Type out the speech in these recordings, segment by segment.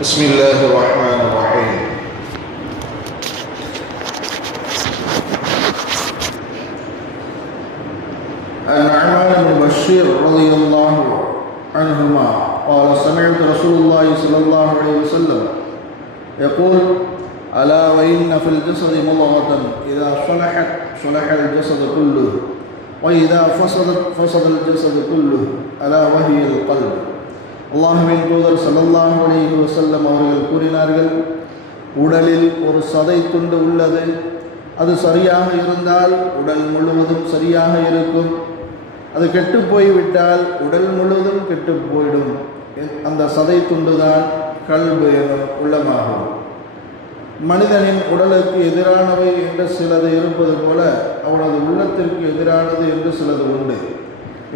بسم الله الرحمن الرحيم. عن نعمان بن بشير رضي الله عنهما قال سمعت رسول الله صلى الله عليه وسلم يقول ألا وإن في الجسد مضغة إذا صلحت صلح الجسد كله وإذا فسدت فسد الجسد كله ألا وهي القلب. அல்லாஹ்வின் தூதர் ஸல்லல்லாஹு அலைஹி வஸல்லம் அவர்கள் கூறினார்கள், உடலில் ஒரு சதை துண்டு உள்ளது. அது சரியாக இருந்தால் உடல் முழுவதும் சரியாக இருக்கும். அது கெட்டு போய்விட்டால் உடல் முழுவதும் கெட்டு போய்டும். அந்த சதை துண்டுதான் கல்பு எனும் உள்ளமாகும். மனிதனின் உடலுக்கு எதிரானவை என்று சிலது இருப்பது போல அவனது உள்ளத்திற்கு எதிரானது என்று சிலது உண்டு.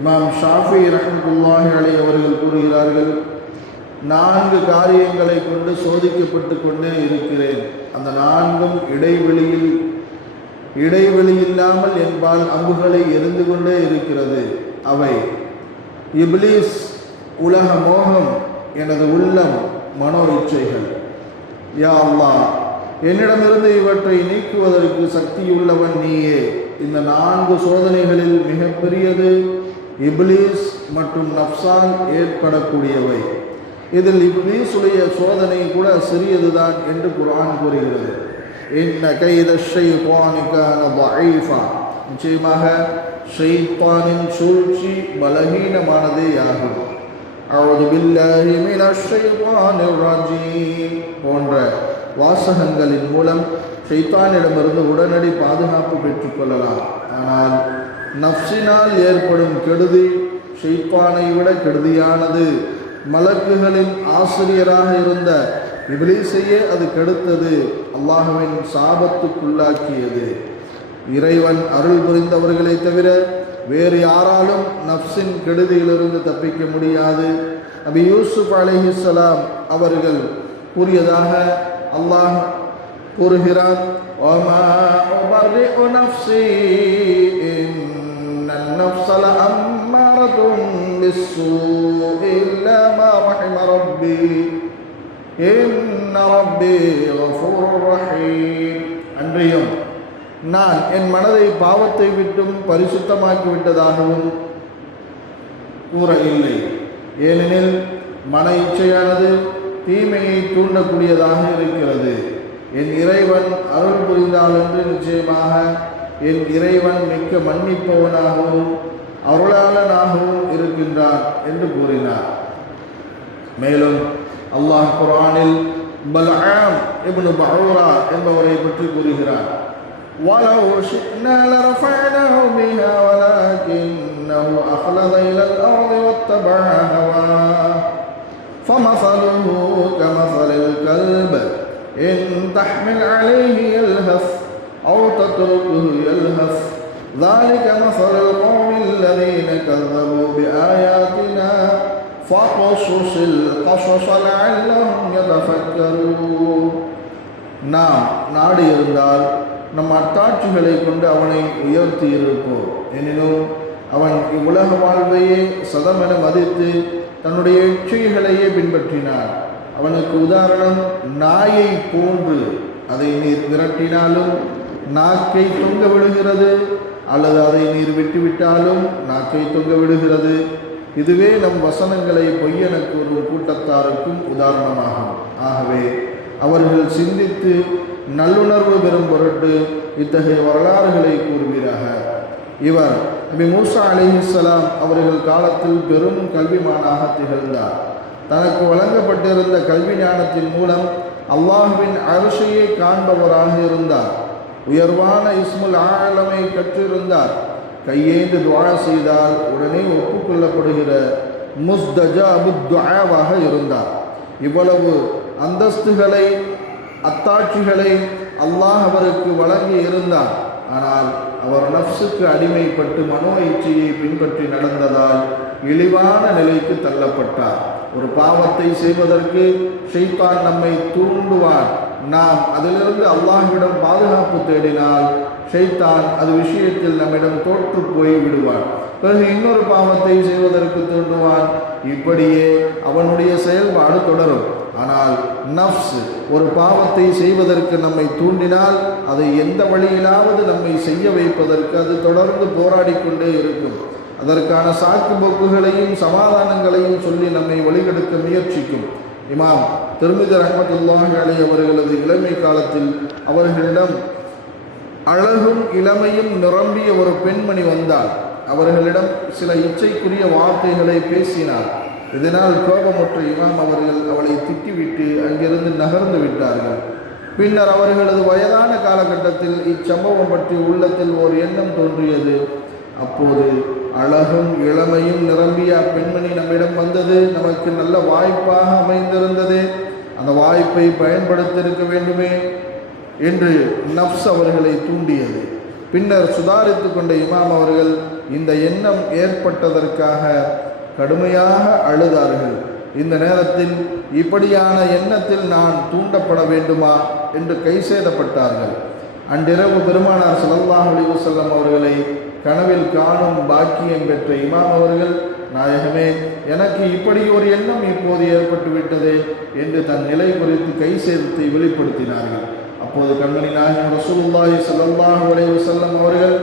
இமாம் ஷாஃபி ரஹ்மத்துல்லாஹி அலைஹி அவர்கள் கூறுகிறார்கள், 4 காரியங்களை கொண்டு சோதிக்கப்பட்டு கொண்டே இருக்கிறேன். அந்த 4ம் இடைவெளி இல்லாமல் என்பால் அம்புகளை எரிந்து கொண்டே இருக்கிறது. அவை இப்லீஸ், உலக மோகம், எனது உள்ளம், மனோ இச்சைகள். யா அல்லாஹ், என்னிடமிருந்து இவற்றை நீக்குவதற்கு சக்தியுள்ளவன் நீயே. இந்த 4 சோதனைகளில் மிகப்பெரியது இப்லீஸ் மற்றும் நப்சால் ஏற்படக்கூடியவை. இதில் இப்லீஸுடைய சோதனை கூட சிறியதுதான் என்று குர்ஆன் கூறுகிறது. இன்ன கைத ஷைத்தானி கான தஈஃபா, நிச்சயமாக ஷைத்தானின் சூழ்ச்சி பலகீனமானதே ஆகும். அஊது பில்லாஹி மினஷ் ஷைத்தானிர் ரஜீம் போன்ற வாசகங்களின் மூலம் ஷைத்தானிடமிருந்து உடனடி பாதுகாப்பு பெற்றுக்கொள்ளலாம். ஆனால் நஃப்ஸினால் ஏற்படும் கெடுதி ஷைத்தானை விட கெடுதியானது. மலக்குகளின் ஆசிரியராக இருந்த இப்லீஸையே அது கெடுத்தது, அல்லாஹ்வின் சாபத்துக்குள்ளாக்கியது. இறைவன் அருள் புரிந்தவர்களை தவிர வேறு யாராலும் நஃப்ஸின் கெடுதியிலிருந்து தப்பிக்க முடியாது. நபி யூசுப் அலைஹிஸ்ஸலாம் அவர்கள் கூறியதாக அல்லாஹ் கூறுகிறார், வமா உபர்ரிஉ நஃப்ஸி இன்னன் நஃப்ஸ லஅம்மாரத்துன் பிஸ்ஸூஇ இல்லா மா ரஹிம ரப்பி இன்ன ரப்பி கஃபூருர் ரஹீம். அன்றியும் நான் என் மனதை பாவத்தை விட்டும் பரிசுத்தமாக்கி விட்டதாகவும் கூற இல்லை. ஏனெனில் மன இச்சையானது தீமையை தூண்டக்கூடியதாக இருக்கிறது. என் இறைவன் அருள் புரிந்தால் என்று நிச்சயமாக என் இறைவன் மிக்க மன்னிப்பவனாகவும் அருளாளனாகவும் இருக்கின்றான் என்று கூறினார். மேலும் அல்லாஹ் குர்ஆனில் பல்ஆம் இப்னு பஅூரா என்பவரை பற்றி கூறுகிறார், وَلَوْ شِئْنَا لَرَفَعْنَاهُ بِهَا وَلَكِنَّهُ أَخْلَدَ إِلَى الْأَرْضِ وَاتَّبَعَ هَوَاهُ فَمَثَلُهُ كَمَثَلِ الْكَلْبِ إِنْ تَحْمِلْ عَلَيْهِ يَلْهَثْ أَوْ تَتْرُكْهُ يَلْهَثْ ذَلِكَ مَثَلُ الْقَوْمِ الَّذِينَ كَذَّبُوا بِآيَاتِنَا فَاقْصُصِ الْقَصَصَ لَعَلَّهُمْ يَتَفَكَّرُونَ. நாம் நாடு இருந்தால் நம் அத்தாட்சிகளை கொண்டு அவனை உயர்த்தி இருப்போம். எனினும் அவன் இவ்வுலக வாழ்வையே சதமென மதித்து தன்னுடைய இச்சைகளையே பின்பற்றினான். அவனுக்கு உதாரணம் நாயை போன்று. அதை நீர் விரட்டினாலும் நாக்கை தொங்க விடுகிறது, அல்லது அதை நீர் விட்டுவிட்டாலும் நாக்கை தொங்க விடுகிறது. இதுவே நம் வசனங்களை பொய்யென கூறும் கூட்டத்தாருக்கும் உதாரணமாகும். ஆகவே அவர்கள் சிந்தித்து நல்லுணர்வு பெறும் பொருட்டு இத்தகைய வரலாறுகளை கூறுவீராக. இவர் நபி மூசா அலைஹிஸ்ஸலாம் அவர்கள் காலத்தில் பெரும் கல்விமானாக திகழ்ந்தார். தனக்கு வழங்கப்பட்டிருந்த கல்வி ஞானத்தின் மூலம் அல்லாஹ்வின் அர்ஷையை காண்பவராக இருந்தார். உயர்வான இஸ்முல் ஆலமை கற்றிருந்தார். கையேந்து துஆ செய்தால் உடனே ஒப்புக்கொள்ளப்படுகிற முஸ்தஜாபு துஆவாக இருந்தார். இவ்வளவு அந்தஸ்துகளை அத்தாட்சிகளை அல்லாஹ் அவருக்கு வழங்கி இருந்தார். ஆனால் அவர் நஃப்ஸுக்கு அடிமைப்பட்டு மனோ இச்சையை பின்பற்றி நடந்ததால் இழிவான நிலைக்கு தள்ளப்பட்டார். ஒரு பாவத்தை செய்வதற்கு ஷைத்தான் நம்மை தூண்டுவான். நாம் அதிலிருந்து அல்லாஹ்விடம் பாதுகாப்பு தேடினால் ஷைத்தான் அது விஷயத்தில் நம்மிடம் தோற்று போய் விடுவான். பிறகு இன்னொரு பாவத்தை செய்வதற்கு தூண்டுவான். இப்படியே அவனுடைய செயல்பாடு தொடரும். ஆனால் நஃப்ஸ் ஒரு பாவத்தை செய்வதற்கு நம்மை தூண்டினால் அதை எந்த வழியிலாவது நம்மை செய்ய வைப்பதற்கு அது தொடர்ந்து போராடி கொண்டே இருக்கும். அதற்கான சாக்கு போக்குகளையும் சமாதானங்களையும் சொல்லி நம்மை வழிகெடுக்க முயற்சிக்கும். இமாம் திர்மிதி ரஹ்மத்துல்லாஹி அலைஹி அவர்களது இளமை காலத்தில் அவர்களிடம் அழகும் இளமையும் நிரம்பிய ஒரு பெண்மணி வந்தாள். அவர்களிடம் சில இச்சைக்குரிய வார்த்தைகளை பேசினார். இதனால் கோபமுற்ற இமாம் அவர்கள் அவளை திட்டிவிட்டு அங்கிருந்து நகர்ந்து விட்டார்கள். பின்னர் அவர்களது வயதான காலகட்டத்தில் இச்சம்பவம் பற்றி உள்ளத்தில் ஒரு எண்ணம் தோன்றியது. அப்போது அழகும் இளமையும் நிரம்பிய பெண்மணி நம்மிடம் வந்தது நமக்கு நல்ல வாய்ப்பாக அமைந்திருந்தது. அந்த வாய்ப்பை பயன்படுத்தியிருக்க வேண்டுமே என்று நஃப்ஸ் அவர்களை தூண்டியது. பின்னர் சுதாரித்து கொண்ட இமாம் அவர்கள் இந்த எண்ணம் ஏற்பட்டதற்காக கடுமையாக அழுதார்கள். இந்த நேரத்தில் இப்படியான எண்ணத்தில் நான் தூண்டப்பட வேண்டுமா என்று கைசேதப்பட்டார்கள். அன்றிரவு பெருமானார் ஸல்லல்லாஹு அலைஹி வஸல்லம் அவர்களை கனவில் காணும் பாக்கியம் பெற்ற இமாம் அவர்கள், நாயகமே, எனக்கு இப்படி ஒரு எண்ணம் இப்போது ஏற்பட்டுவிட்டது என்று தன் நிலை குறித்து கைசேதத்தை வெளிப்படுத்தினார்கள். அப்போது கண்மணி நாயகம் ரசூலுல்லாஹி ஸல்லல்லாஹு அலைஹி வஸல்லம் அவர்கள்,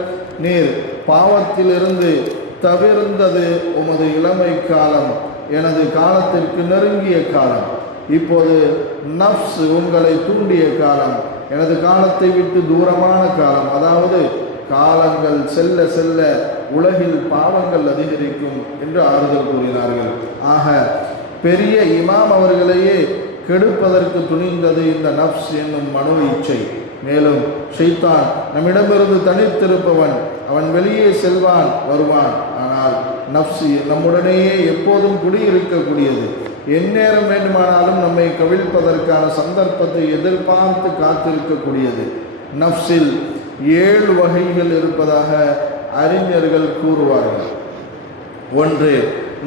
நீர் பாவத்திலிருந்து தவிர்ந்தது உமது இளமை காலம், எனது காலத்திற்கு நெருங்கிய காலம். இப்போது நஃப்ஸ் உங்களை தூண்டிய காலம், எனது காலத்தை விட்டு தூரமான காலம். அதாவது காலங்கள் செல்ல செல்ல உலகில் பாவங்கள் அதிகரிக்கும் என்று ஆறுதல் கூறினார்கள். ஆக பெரிய இமாம் அவர்களையே கெடுப்பதற்கு துணிந்தது இந்த நஃப்ஸ் என்னும் மனோ இச்சை. மேலும் ஷைத்தான் நம்மிடமிருந்து தனித்திருப்பவன், அவன் வெளியே செல்வான் வருவான். ஆனால் நஃப்ஸ் நம்முடனேயே எப்போதும் குடியிருக்கக்கூடியது. எந்நேரம் வேண்டுமானாலும் நம்மை கவிழ்ப்பதற்கான சந்தர்ப்பத்தை எதிர்பார்த்து காத்திருக்கக்கூடியது. நஃப்ஸில் 7 வகைகள் இருப்பதாக அறிஞர்கள் கூறுவார்கள். 1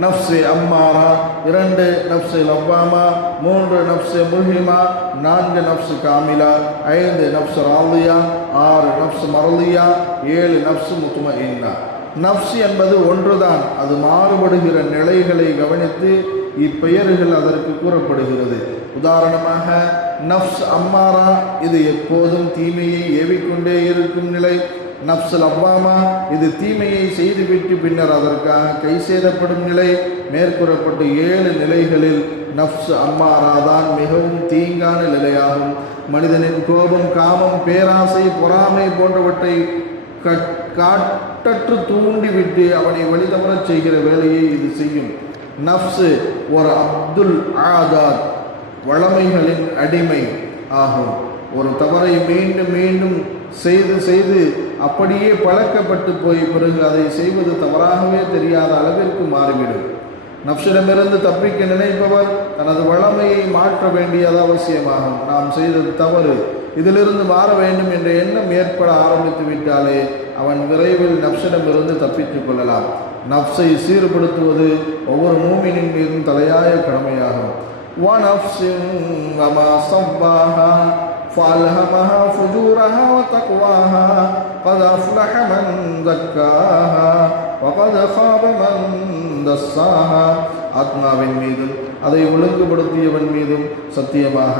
நஃப்ஸே அம்மாரா, 2 நஃப்ஸே லவ்வாமா, 3 நஃப்ஸே முல்ஹிமா, 4 நஃப்ஸ் காமிலா, 5 நஃப்ஸ் ராதியா, 6 நஃப்ஸ் மர்லியா, 7 நஃப்ஸ் முத்மஇன்னா. நஃப்ஸ் என்பது ஒன்றுதான், அது மாறுபடுகிற நிலைகளை கவனித்து இப்பெயர்கள் அதற்கு கூறப்படுகிறது. உதாரணமாக நஃப்ஸ் அம்மாரா, இது எப்போதும் தீமையை ஏவிக்கொண்டே இருக்கும் நிலை. நஃப்ஸ் லவ்வாமா, இது தீமையை செய்துவிட்டு பின்னர் அதற்காக கைசேதப்படும் நிலை. மேற்கூறப்பட்ட 7 நிலைகளில் நஃப்ஸ் அம்மாரா தான் மிகவும் தீங்கான நிலையாகும். மனிதனின் கோபம், காமம், பேராசை, பொறாமை போன்றவற்றை காட்டற்று தூண்டிவிட்டு அவனை வழிதவரச் செய்கிற வேலையை இது செய்யும். நஃப்ஸ் ஒரு அப்துல் ஆதாத், வளமைகளின் அடிமை ஆகும். ஒரு தவறை மீண்டும் மீண்டும் செய்து செய்து அப்படியே பழக்கப்பட்டு போய் பிறகு அதை செய்வது தவறாகவே தெரியாத அளவிற்கு மாறிவிடும். நஃப்ஸிடமிருந்து தப்பிக்க நினைப்பவர் தனது வளமையை மாற்ற வேண்டியது அவசியமாகும். நாம் செய்தது தவறு, இதிலிருந்து மாற வேண்டும் என்ற எண்ணம் ஏற்பட ஆரம்பித்து விட்டாலே அவன் விரைவில் நஃப்ஸிடமிருந்து தப்பித்துக் கொள்ளலாம். நஃப்ஸை சீர்படுத்துவது ஒவ்வொரு மூமினின் மீதும் தலையாய கடமையாகும். فَأَلْهَمَهَا فُجُورَهَا وَتَقْوَاهَا قَدْ أَفْلَحَ مَنْ زَكَّاهَا وَقَدْ خَابَ مَنْ دَسَّاهَا. ஆத்மாவின் மீதும் அதை ஒழுங்குபடுத்தியவன் மீதும் சத்தியமாக,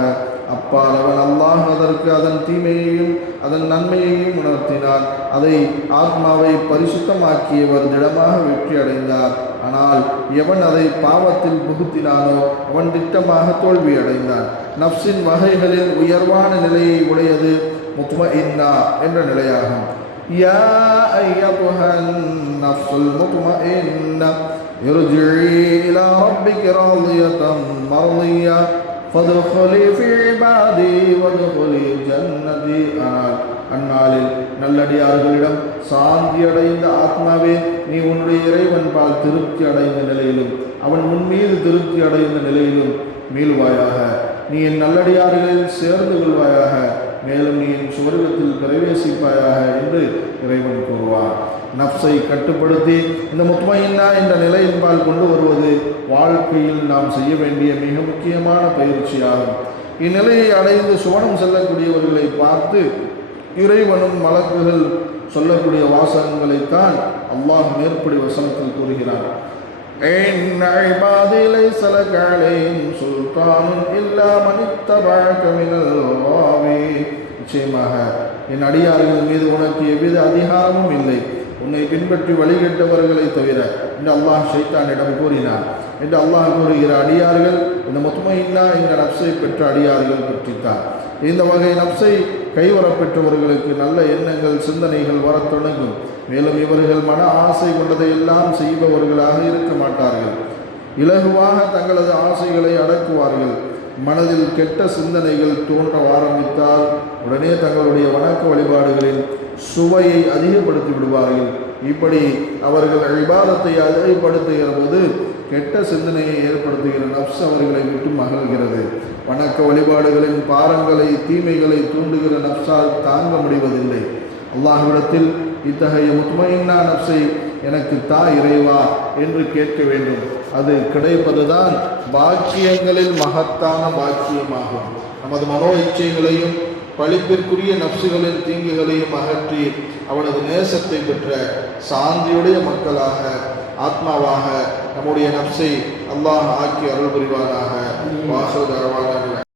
அப்பால் அவன் அல்லாஹ் அதற்கு அதன் தீமையையும் அதன் நன்மையையும் உணர்த்தினார். அதை ஆத்மாவை பரிசுத்தமாக்கியவர் திடமாக வெற்றி அடைந்தார். ஆனால் எவன் அதை பாவத்தில் புகுத்தினானோ அவன் திட்டமாக தோல்வி அடைந்தான். நஃப்ஸின் வகைகளில் உயர்வான நிலையை உடையது முத்மஇன்னா என்ற நிலையாகும். யா அய்யதுஹன் நஃப்ஸுல் முத்மஇன்னா இர்ஜிஇ இலா ரப்பிக ராதியதன் மர்தியா ஃபதுகுலி ஃபீ இபாதி வதுகுலி ஜன்னதி. அந்நாளில் நல்லடியார்களிடம் சாந்தி அடைந்த ஆத்மாவே, நீ உன்னுடைய இறைவன்பால் திருப்தி அடைந்த நிலையிலும் அவன் உன்மீது திருப்தி அடைந்த நிலையிலும் மீள்வாயாக. நீ என் நல்லடியார்களில் சேர்ந்து கொள்வாயாக, மேலும் நீ என் சுவர்க்கத்தில் பிரவேசிப்பாயாக என்று இறைவன் கூறுவார். நஃப்ஸை கட்டுப்படுத்தி இந்த முத்மஇன்னா என்ற நிலையின்பால் கொண்டு வருவது வாழ்க்கையில் நாம் செய்ய வேண்டிய மிக முக்கியமான பயிற்சியாகும். இந்நிலையை அடைந்து சுவனம் செல்லக்கூடியவர்களை பார்த்து இறைவனும் மலக்குகள் சொல்லக்கூடிய வாசகங்களைத்தான் அல்லாஹ் மேற்படி வசனத்தில் கூறுகிறார். إن عبادي ليس لك عليهم سلطان إلا من اتبعك من الغاوين. நிச்சயமாக என் அடியார்கள் மீது உனக்கு எவ்வித அதிகாரமும் இல்லை, உன்னை பின்பற்றி வழிகட்டவர்களை தவிர என்று அல்லாஹ் ஷைத்தானிடம் கூறினார் என்று அல்லாஹ் கூறுகிற அடியார்கள் இந்த முத்மஇன்னா இந்த நப்சை பெற்ற அடியார்கள் பற்றித்தான். இந்த வகை நப்சை கைவரப்பெற்றவர்களுக்கு நல்ல எண்ணங்கள் சிந்தனைகள் வரத் தொடங்கும். மேலும் இவர்கள் மன ஆசை கொண்டதையெல்லாம் செய்பவர்களாக இருக்க மாட்டார்கள். இலகுவாக தங்களது ஆசைகளை அடக்குவார்கள். மனதில் கெட்ட சிந்தனைகள் தோன்ற ஆரம்பித்தால் உடனே தங்களுடைய வணக்க வழிபாடுகளின் சுவையை அதிகப்படுத்தி விடுவார்கள். இப்படி அவர்கள் இபாதத்தை அதிகப்படுத்துகிற போது கெட்ட சிந்தனையை ஏற்படுத்துகிற நப்ஸ் அவர்களை விட்டு மகிழ்கிறது. வணக்க வழிபாடுகளின் பாரங்களை தீமைகளை தூண்டுகிற நப்சால் தாங்க முடிவதில்லை. அல்லாஹ்விடத்தில் இத்தகைய முத்மஇன்னா நப்சை எனக்கு தா இறைவா என்று கேட்க வேண்டும். அது கிடைப்பதுதான் பாக்கியங்களில் மகத்தான பாக்கியமாகும். நமது மனோ இச்சைகளையும் பழிப்பிற்குரிய நப்சுகளின் தீங்குகளையும் அகற்றி அவனது நேசத்தை பெற்ற சாந்தியுடைய மக்களாக ஆத்மாவாக நம்முடைய நப்சை அல்லாஹ் ஆக்கி அருள் புரிவானாக. வாசல்